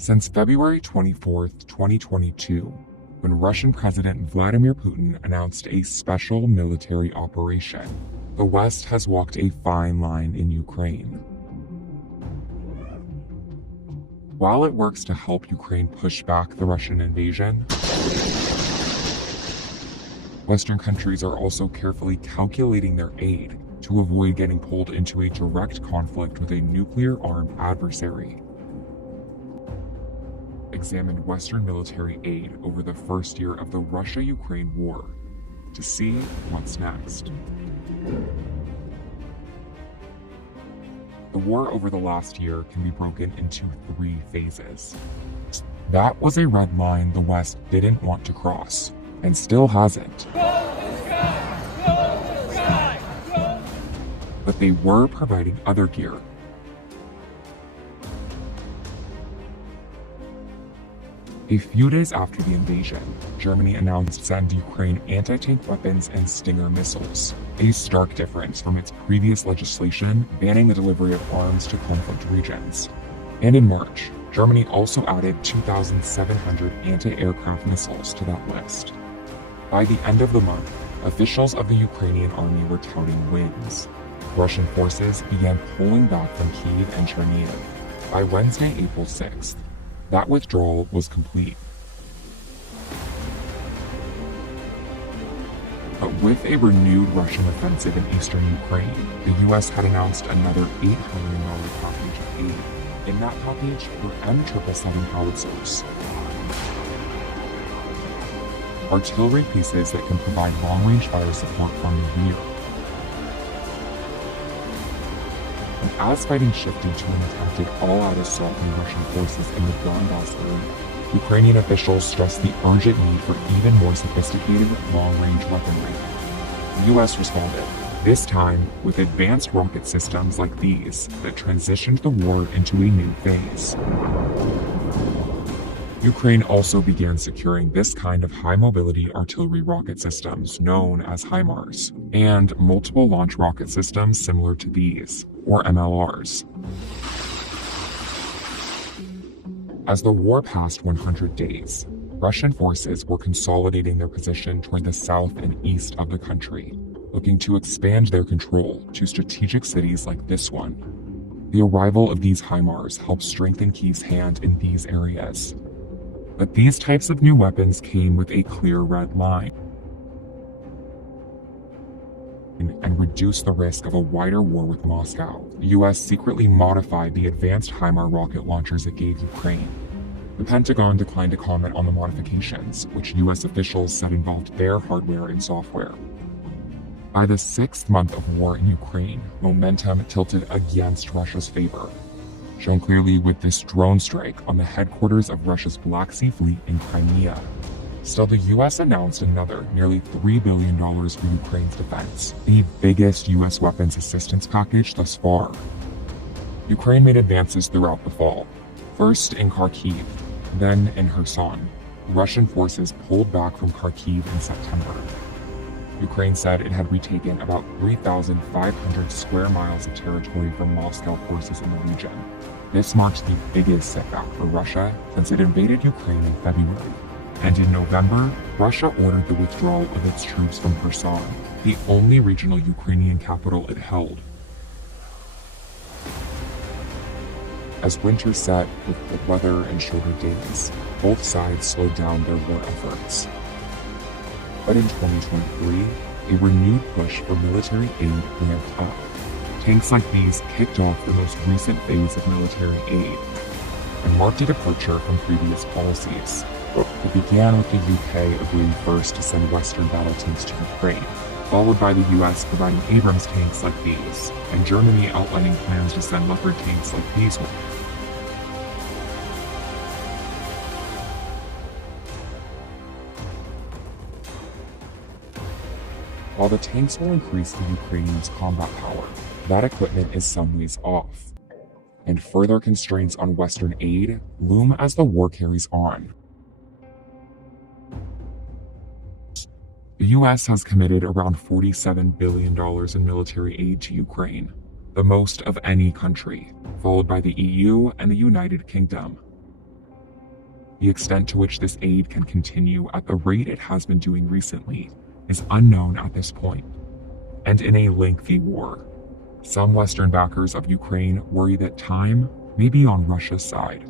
Since February 24th, 2022, when Russian President Vladimir Putin announced a special military operation, the West has walked a fine line in Ukraine. While it works to help Ukraine push back the Russian invasion, Western countries are also carefully calculating their aid to avoid getting pulled into a direct conflict with a nuclear-armed adversary. Examined Western military aid over the first year of the Russia-Ukraine war to see what's next. The war over the last year can be broken into 3 phases. That was a red line the West didn't want to cross, and still hasn't. But they were providing other gear. A few days after the invasion, Germany announced to send Ukraine anti-tank weapons and Stinger missiles, a stark difference from its previous legislation banning the delivery of arms to conflict regions. And in March, Germany also added 2,700 anti-aircraft missiles to that list. By the end of the month, officials of the Ukrainian army were touting wins. Russian forces began pulling back from Kyiv and Chernihiv. By Wednesday, April 6th, that withdrawal was complete. But with a renewed Russian offensive in eastern Ukraine, the US had announced another $800 million package of aid. In that package were M777 howitzers, artillery pieces that can provide long-range fire support from the rear. And as fighting shifted to an attempted all-out assault on Russian forces in the Donbass area, Ukrainian officials stressed the urgent need for even more sophisticated long-range weaponry. The US responded, this time with advanced rocket systems like these that transitioned the war into a new phase. Ukraine also began securing this kind of high-mobility artillery rocket systems known as HIMARS, and multiple launch rocket systems similar to these, or MLRs. As the war passed 100 days, Russian forces were consolidating their position toward the south and east of the country, looking to expand their control to strategic cities like this one. The arrival of these HIMARS helped strengthen Kyiv's hand in these areas. But these types of new weapons came with a clear red line and reduced the risk of a wider war with Moscow. The US secretly modified the advanced HIMARS rocket launchers it gave Ukraine. The Pentagon declined to comment on the modifications, which US officials said involved their hardware and software. By the 6th month of war in Ukraine, momentum tilted against Russia's favor, shown clearly with this drone strike on the headquarters of Russia's Black Sea Fleet in Crimea. Still, the US announced another nearly $3 billion for Ukraine's defense, the biggest US weapons assistance package thus far. Ukraine made advances throughout the fall, first in Kharkiv, then in Kherson. Russian forces pulled back from Kharkiv in September. Ukraine said it had retaken about 3,500 square miles of territory from Moscow forces in the region. This marked the biggest setback for Russia since it invaded Ukraine in February. And in November, Russia ordered the withdrawal of its troops from Kherson, the only regional Ukrainian capital it held. As winter set with cold weather and shorter days, both sides slowed down their war efforts. But in 2023, a renewed push for military aid ramped up. Tanks like these kicked off the most recent phase of military aid and marked a departure from previous policies. It began with the UK agreeing first to send Western battle tanks to Ukraine, followed by the US providing Abrams tanks like these, and Germany outlining plans to send Leopard tanks like these ones. While the tanks will increase the Ukrainians' combat power, that equipment is some ways off, and further constraints on Western aid loom as the war carries on. The US has committed around $47 billion in military aid to Ukraine, the most of any country, followed by the EU and the United Kingdom. The extent to which this aid can continue at the rate it has been doing recently is unknown at this point. And in a lengthy war, some Western backers of Ukraine worry that time may be on Russia's side.